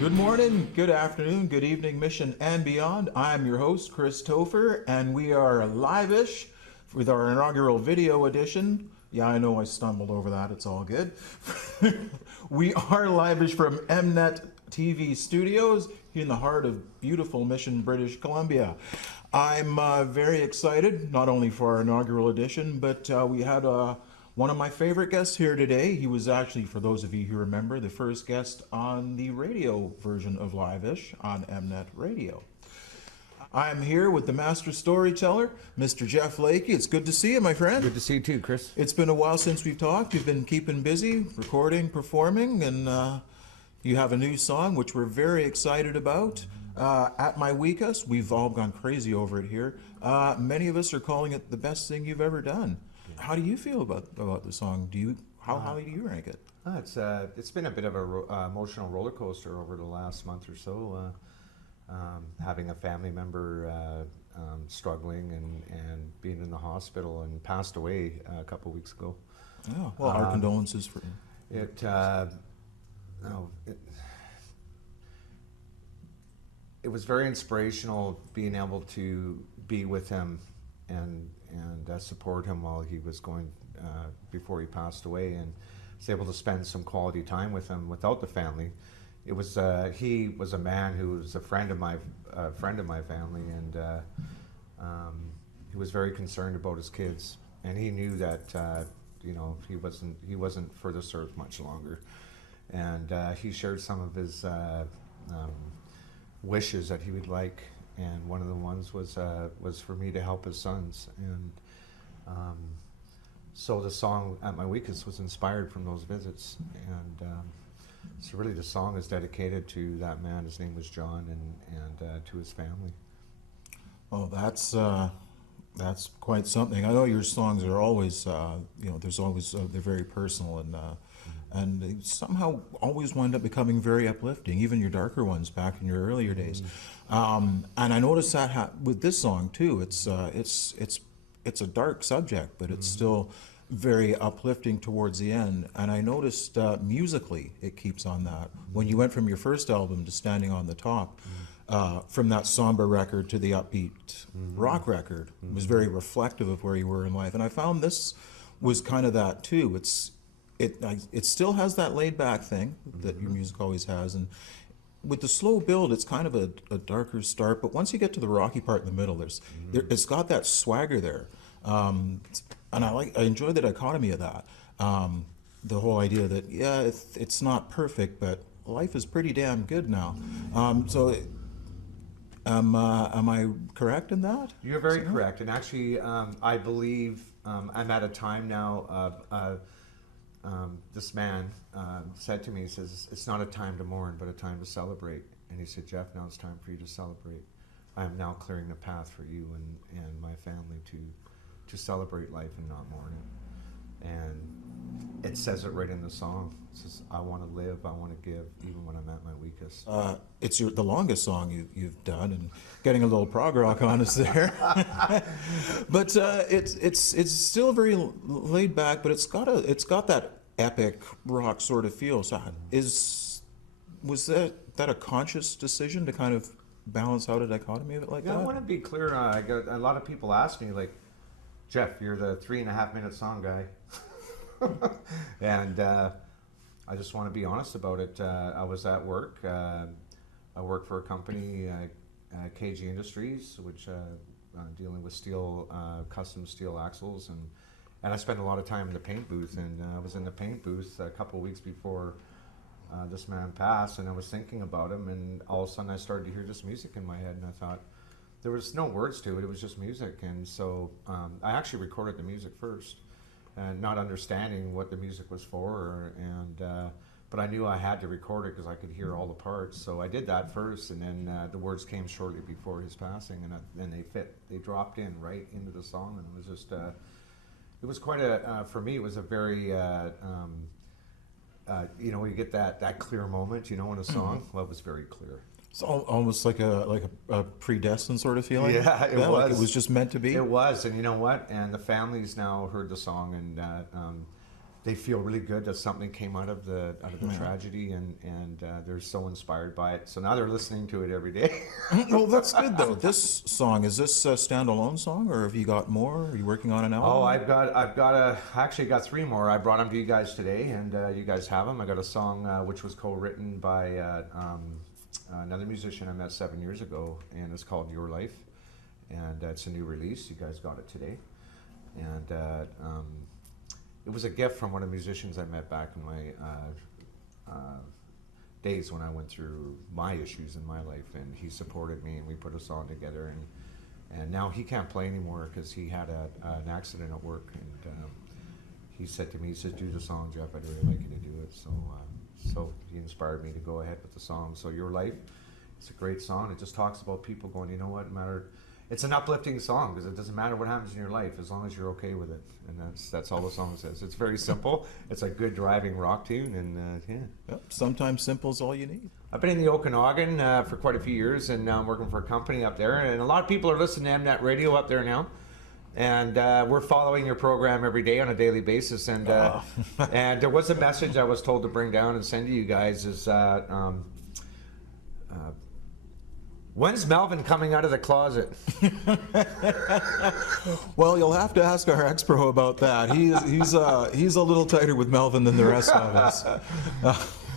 Good morning, good afternoon, good evening, Mission and beyond. I'm your host, Chris Topher, and we are live-ish with our inaugural video edition. Yeah, I know I stumbled over that. It's all good. We are live-ish from Mnet TV studios in the heart of beautiful Mission, British Columbia. I'm very excited, not only for our inaugural edition, but we had one of my favorite guests here today. He was actually, for those of you who remember, the first guest on the radio version of LIVEish on Mnet Radio. I'm here with the master storyteller, Mr. Jeff Lakey. It's good to see you, my friend. Good to see you too, Chris. It's been a while since we've talked. You've been keeping busy, recording, performing, and you have a new song, which we're very excited about. At my weakest, we've all gone crazy over it here. Many of us are calling it the best thing you've ever done. How do you feel about the song? How highly do you rank it? It's been a bit of a emotional roller coaster over the last month or so. Having a family member struggling and being in the hospital and passed away a couple of weeks ago. Oh, well, our condolences for it. It was very inspirational being able to be with him and support him while he was going before he passed away, and was able to spend some quality time with him without the family. It was he was a man who was a friend of my family, and he was very concerned about his kids, and he knew that he wasn't for this earth much longer, and he shared some of his wishes that he would like, and one of the ones was for me to help his sons, and so the song "At My Weakest" was inspired from those visits, and so really the song is dedicated to that man. His name was John, and to his family. Oh, that's quite something. I know your songs are always, there's always they're very personal, and they somehow always wind up becoming very uplifting. Even your darker ones back in your earlier days. And I noticed that with this song too. It's a dark subject, but it's still very uplifting towards the end. And I noticed musically it keeps on that. When you went from your first album to Standing on the Top, from that somber record to the upbeat rock record, was very reflective of where you were in life. And I found this was kind of that too. It still has that laid back thing that your music always has, and with the slow build, it's kind of a darker start. But once you get to the rocky part in the middle, it's got that swagger there. And I enjoy the dichotomy of that. The whole idea that it's not perfect, but life is pretty damn good now. Am I correct in that? You're very correct, and actually, I believe I'm at a time now of. This man said to me, he says, "It's not a time to mourn, but a time to celebrate." And he said, "Jeff, now it's time for you to celebrate. I am now clearing the path for you and my family to celebrate life and not mourn it." And it says it right in the song. It says, "I want to live, I want to give, even when I'm at my weakest." It's the longest song you've done, and getting a little prog rock on us there. But it's still very laid back, but it's got that epic rock sort of feel. So was that a conscious decision to kind of balance out a dichotomy of it like that? I want to be clear. I got a lot of people ask me, like, "Jeff, you're the 3.5-minute song guy." And I just want to be honest about it. I was at work. I work for a company, KG Industries, which dealing with steel, custom steel axles, and I spent a lot of time in the paint booth. And I was in the paint booth a couple of weeks before this man passed, and I was thinking about him, and all of a sudden I started to hear this music in my head, and I thought, there was no words to it, it was just music. And so I actually recorded the music first, and not understanding what the music was for, but I knew I had to record it because I could hear all the parts. So I did that first, and then the words came shortly before his passing, and then they dropped in right into the song, and it was just, it was quite for me, it was a very, you get that clear moment, in a song. Well, it was very clear. It's almost like a predestined sort of feeling. Yeah, it was. Like it was just meant to be. It was, and you know what? And the family's now heard the song, and they feel really good that something came out of the tragedy, and they're so inspired by it. So now they're listening to it every day. Well, that's good though. This song, is this a standalone song, or have you got more? Are you working on an album? Oh, actually got 3 more. I brought them to you guys today, and you guys have them. I got a song which was co-written by another musician I met 7 years ago, and it's called Your Life, and it's a new release. You guys got it today, and it was a gift from one of the musicians I met back in my days when I went through my issues in my life, and he supported me, and we put a song together, and now he can't play anymore because he had an accident at work, and he said to me, he said, do the song, Jeff, I'd really like you to do it. So he inspired me to go ahead with the song. So Your Life, it's a great song. It just talks about people going, you know what, it's an uplifting song because it doesn't matter what happens in your life as long as you're okay with it, and that's all the song says. It's very simple. It's a good driving rock tune, and yeah. Yep, sometimes simple's all you need. I've been in the Okanagan for quite a few years, and now I'm working for a company up there, and a lot of people are listening to MNet Radio up there now, and we're following your program every day on a daily basis, and and there was a message I was told to bring down and send to you guys is when's Melvin coming out of the closet? Well, you'll have to ask our ex-pro about that. He's a little tighter with Melvin than the rest of us.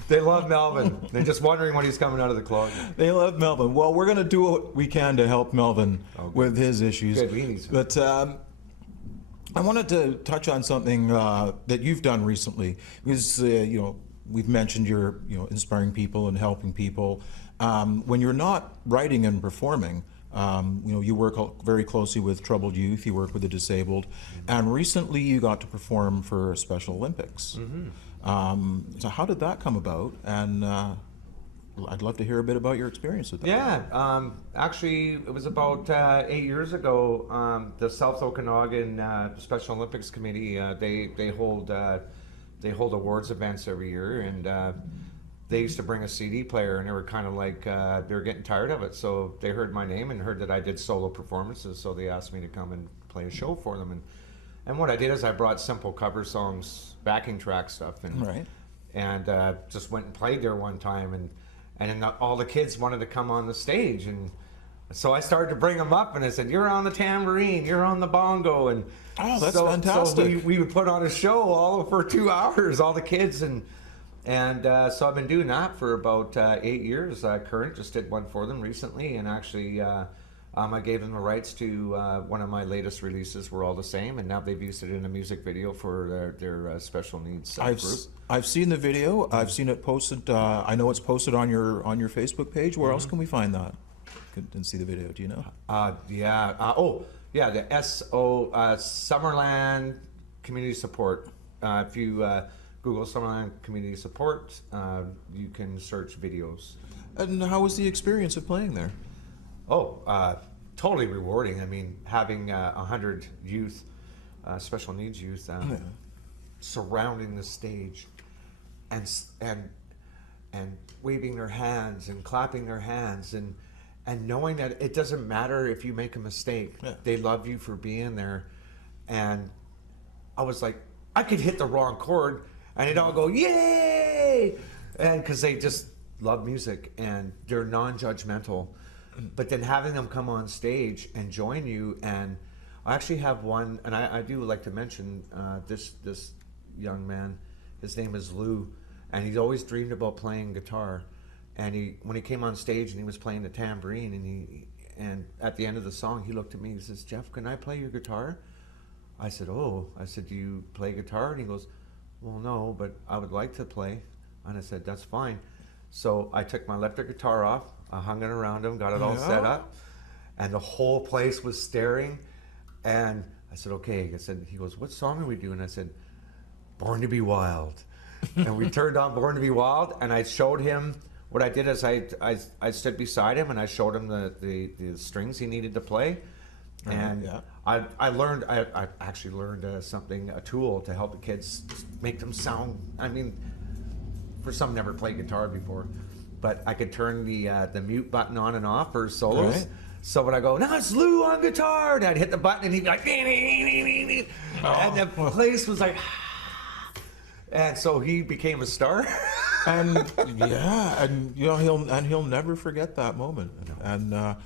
They love Melvin. They're just wondering when he's coming out of the closet. They love Melvin. Well, we're going to do what we can to help Melvin with his issues. Good, we need some. But I wanted to touch on something that you've done recently. Because we've mentioned you're inspiring people and helping people. When you're not writing and performing, you work very closely with troubled youth. You work with the disabled, and recently you got to perform for Special Olympics. So how did that come about? And I'd love to hear a bit about your experience with that. Yeah, actually, it was about 8 years ago. The South Okanagan Special Olympics Committee they hold awards events every year, and they used to bring a CD player, and they were kind of like they were getting tired of it. So they heard my name and heard that I did solo performances. So they asked me to come and play a show for them, and what I did is I brought simple cover songs, backing track stuff, and just went and played there one time, and then all the kids wanted to come on the stage, and so I started to bring them up, and I said, "You're on the tambourine, you're on the bongo," and that's fantastic. So we would put on a show all for 2 hours, all the kids, and so I've been doing that for about 8 years. Current just did one for them recently, and actually I gave them the rights to one of my latest releases, We're All the Same, and now they've used it in a music video for their special needs group. I've seen the video. I've seen it posted. I know it's posted on your Facebook page. Where else can we find that? Didn't see the video. Do you know? The Summerland Community Support. If you Google Summerland Community Support, you can search videos. And how was the experience of playing there? Totally rewarding. I mean, having 100 youth, special needs youth, surrounding the stage, and waving their hands and clapping their hands, and knowing that it doesn't matter if you make a mistake. Yeah. They love you for being there. And I was like, I could hit the wrong chord, and they'd all go, yay! And because they just love music, and they're non-judgmental. But then having them come on stage and join you, and I actually have one, and I do like to mention this young man. His name is Lou, and he's always dreamed about playing guitar. And when he came on stage and he was playing the tambourine, and at the end of the song, he looked at me and he says, "Jeff, can I play your guitar?" I said, "Do you play guitar?" And he goes, "Well, no, but I would like to play." And I said, "That's fine." So I took my electric guitar off, I hung it around him, got it all set up, and the whole place was staring. And I said, "Okay." He goes, "What song are we doing?" I said, "Born to Be Wild." And we turned on Born to Be Wild, and I showed him. What I did is I stood beside him, and I showed him the strings he needed to play. And I actually learned a tool to help the kids make them sound. I mean, for some never played guitar before, but I could turn the mute button on and off for solos. Right. So when I go, "Now it's Lou on guitar," and I'd hit the button, and he'd be like, and the place was like, And so he became a star. And yeah, and you know he'll never forget that moment. And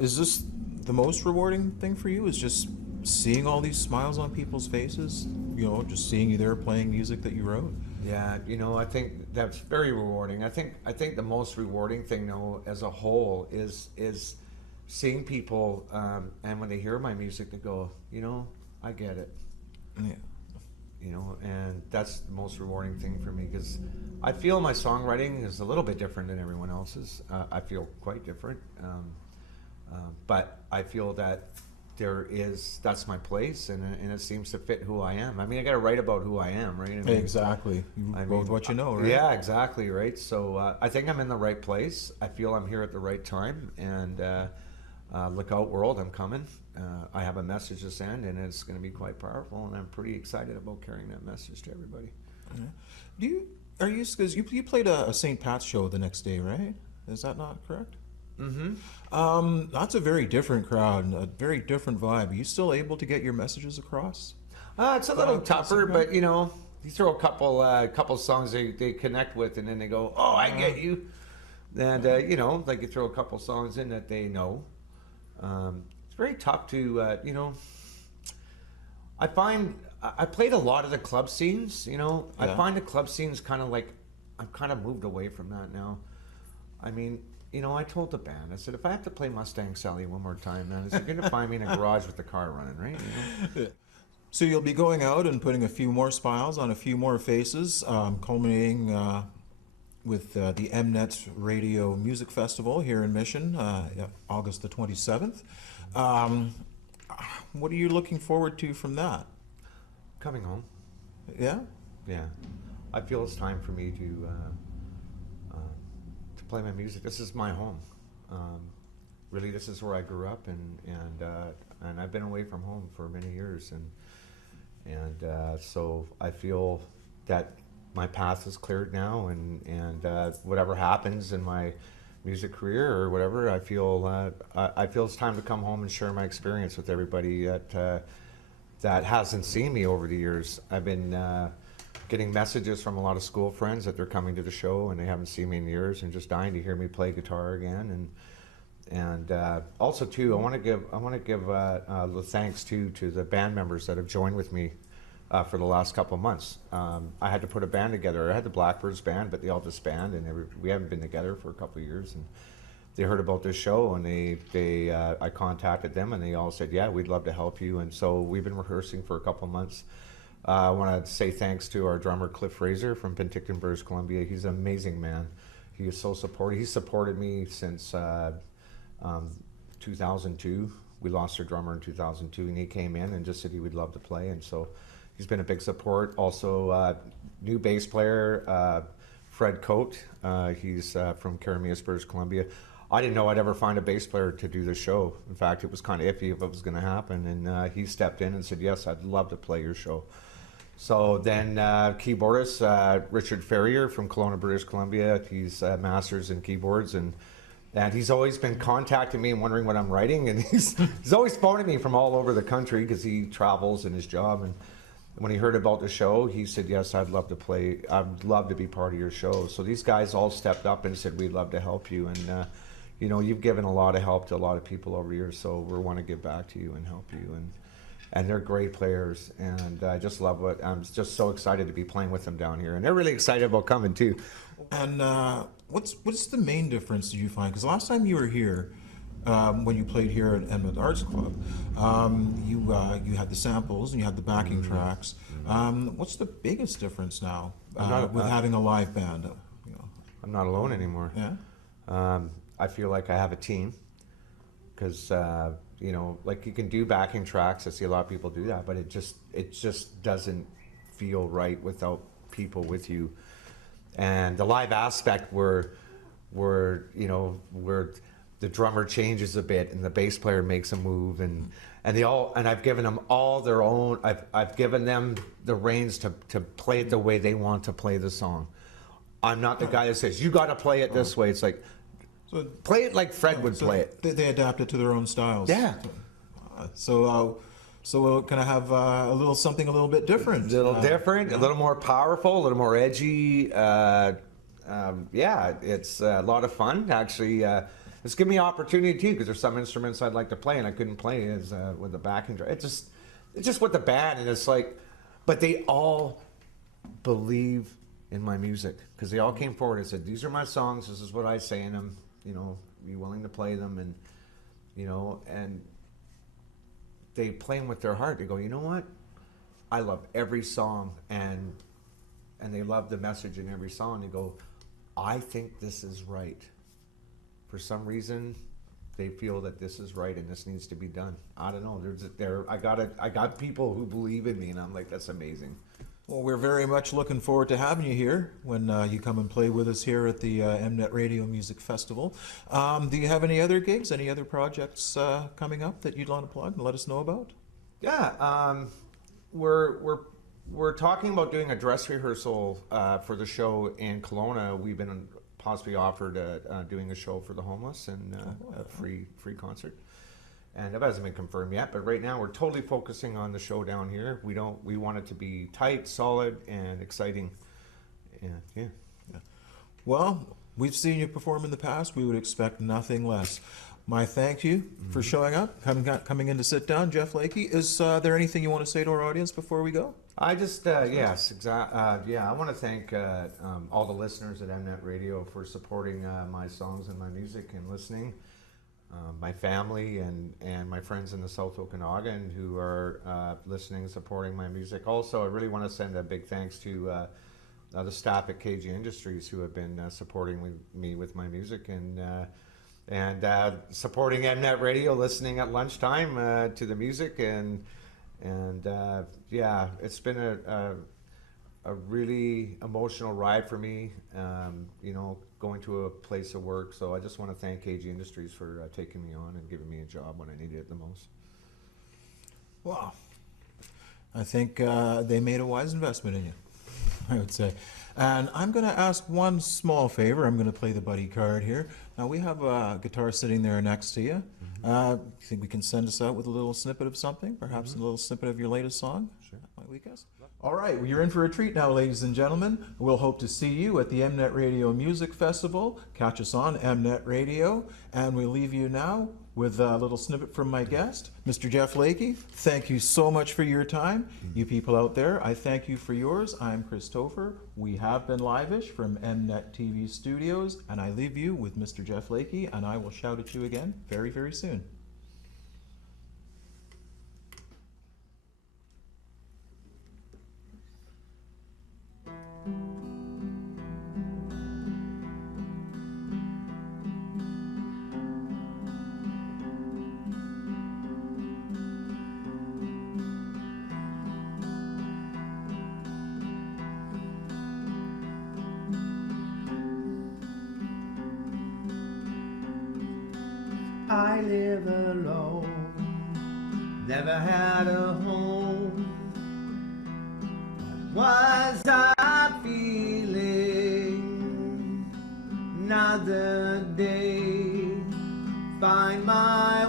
is this the most rewarding thing for you? Is just seeing all these smiles on people's faces? You know, just seeing you there playing music that you wrote. Yeah, you know, I think that's very rewarding. I think the most rewarding thing, though, as a whole, is seeing people, and when they hear my music, they go, you know, I get it. Yeah. You know, and that's the most rewarding thing for me, because I feel my songwriting is a little bit different than everyone else's. I feel quite different, but I feel that that's my place, and it seems to fit who I am. I mean, I got to write about who I am, right? I mean, Exactly. You I go with mean, what you know, right? Yeah, exactly, right? So I think I'm in the right place. I feel I'm here at the right time, and look out, world, I'm coming. I have a message to send, and it's going to be quite powerful, and I'm pretty excited about carrying that message to everybody. Yeah. Because you played a St. Pat's show the next day, right? Is that not correct? Mm-hmm. That's a very different crowd, a very different vibe. Are you still able to get your messages across? It's a little tougher, but you know, you throw a couple songs they connect with, and then they go, "Oh, I get you," and you know, like you throw a couple songs in that they know. It's very tough to you know. I find I played a lot of the club scenes. You know, I Yeah. find the club scenes kind of like I'm kind of moved away from that now. I mean, you know, I told the band, I said, if I have to play Mustang Sally one more time, man, you're going to find me in a garage with the car running, right? You know? So you'll be going out and putting a few more smiles on a few more faces, culminating with the Mnet Radio Music Festival here in Mission, yeah, August the 27th. What are you looking forward to from that? Coming home. Yeah? Yeah. I feel it's time for me to play my music. This is my home. Really, this is where I grew up, and I've been away from home for many years, and so I feel that my path is cleared now, and whatever happens in my music career or whatever, I feel it's time to come home and share my experience with everybody that hasn't seen me over the years. I've been getting messages from a lot of school friends that they're coming to the show and they haven't seen me in years and just dying to hear me play guitar again. And also too, I want to give the thanks to the band members that have joined with me for the last couple of months. I had to put a band together. I had the Blackbirds band, but they all disbanded, and we haven't been together for a couple of years. And they heard about this show, and I contacted them, and they all said, "Yeah, we'd love to help you." And so we've been rehearsing for a couple of months. I want to say thanks to our drummer Cliff Fraser from Penticton, British Columbia. He's an amazing man. He is so supportive. He supported me since 2002. We lost our drummer in 2002, and he came in and just said he would love to play. And so he's been a big support. Also, new bass player Fred Coate. He's from Caramias, British Columbia. I didn't know I'd ever find a bass player to do the show. In fact, it was kind of iffy if it was going to happen, and he stepped in and said, "Yes, I'd love to play your show." So then keyboardist Richard Ferrier from Kelowna, British Columbia. He's masters in keyboards, and he's always been contacting me and wondering what I'm writing, and he's always phoning me from all over the country because he travels in his job. And when he heard about the show, he said, "Yes, I'd love to play. I'd love to be part of your show." So these guys all stepped up and said, "We'd love to help you." And you know, you've given a lot of help to a lot of people over the years, so we want to give back to you and help you. And they're great players, and I just love I'm just so excited to be playing with them down here, and they're really excited about coming too. And what's the main difference did you find? Because last time you were here, when you played here at Emmett Arts Club, you had the samples and you had the backing tracks. What's the biggest difference now with having a live band? You know? I'm not alone anymore. Yeah. I feel like I have a team because you know, like you can do backing tracks. I see a lot of people do that, but it just doesn't feel right without people with you. And the live aspect where the drummer changes a bit and the bass player makes a move, and I've given them all their own. I've given them the reins to play it the way they want to play the song. I'm not the guy that says you got to play it this way. It's like, so play it like Fred would play it. They adapt it to their own styles. Yeah. So So we're gonna have a little something a little bit different. A little different, yeah. a little more powerful, a little more edgy. Yeah, it's a lot of fun. Actually, it's given me opportunity too, because there's some instruments I'd like to play and I couldn't play as with the backing track. It's just with the band, and it's like, but they all believe in my music because they all came forward and said, "These are my songs. This is what I say in them. You know, be willing to play them," and you know, and they play them with their heart. They go, "You know what? I love every song," and they love the message in every song. They go, "I think this is right." For some reason, they feel that this is right and this needs to be done. I don't know. I got people who believe in me, and I'm like, that's amazing. Well, we're very much looking forward to having you here when you come and play with us here at the Mnet Radio Music Festival. Do you have any other gigs, any other projects coming up that you'd want to plug and let us know about? Yeah, we're talking about doing a dress rehearsal for the show in Kelowna. We've been possibly offered doing a show for the homeless and a free concert. And that hasn't been confirmed yet, but right now we're totally focusing on the show down here. We want it to be tight, solid, and exciting. And yeah. Well, we've seen you perform in the past. We would expect nothing less. My thank you for showing up, coming in to sit down, Jeff Lakey. Is there anything you want to say to our audience before we go? I just yes, exactly. Yeah, I want to thank all the listeners at Mnet Radio for supporting my songs and my music and listening. My family and my friends in the South Okanagan who are listening and supporting my music. Also, I really want to send a big thanks to the staff at KG Industries who have been supporting me with my music and supporting Mnet Radio, listening at lunchtime to the music and yeah, it's been a really emotional ride for me. You know, going to a place of work. So I just want to thank KG Industries for taking me on and giving me a job when I needed it the most. Well, I think they made a wise investment in you, I would say. And I'm going to ask one small favor. I'm going to play the buddy card here. Now, we have a guitar sitting there next to you. You think we can send us out with a little snippet of something? Perhaps a little snippet of your latest song? Sure. Might we guess? All right, well, you're in for a treat now, ladies and gentlemen. We'll hope to see you at the Mnet Radio Music Festival. Catch us on Mnet Radio. And we leave you now with a little snippet from my guest, Mr. Jeff Lakey. Thank you so much for your time. You people out there, I thank you for yours. I'm Chris Topher. We have been LIVEish from Mnet TV Studios, and I leave you with Mr. Jeff Lakey, and I will shout at you again very, very soon. I live alone, never had a home. What was I feeling? Another day, find my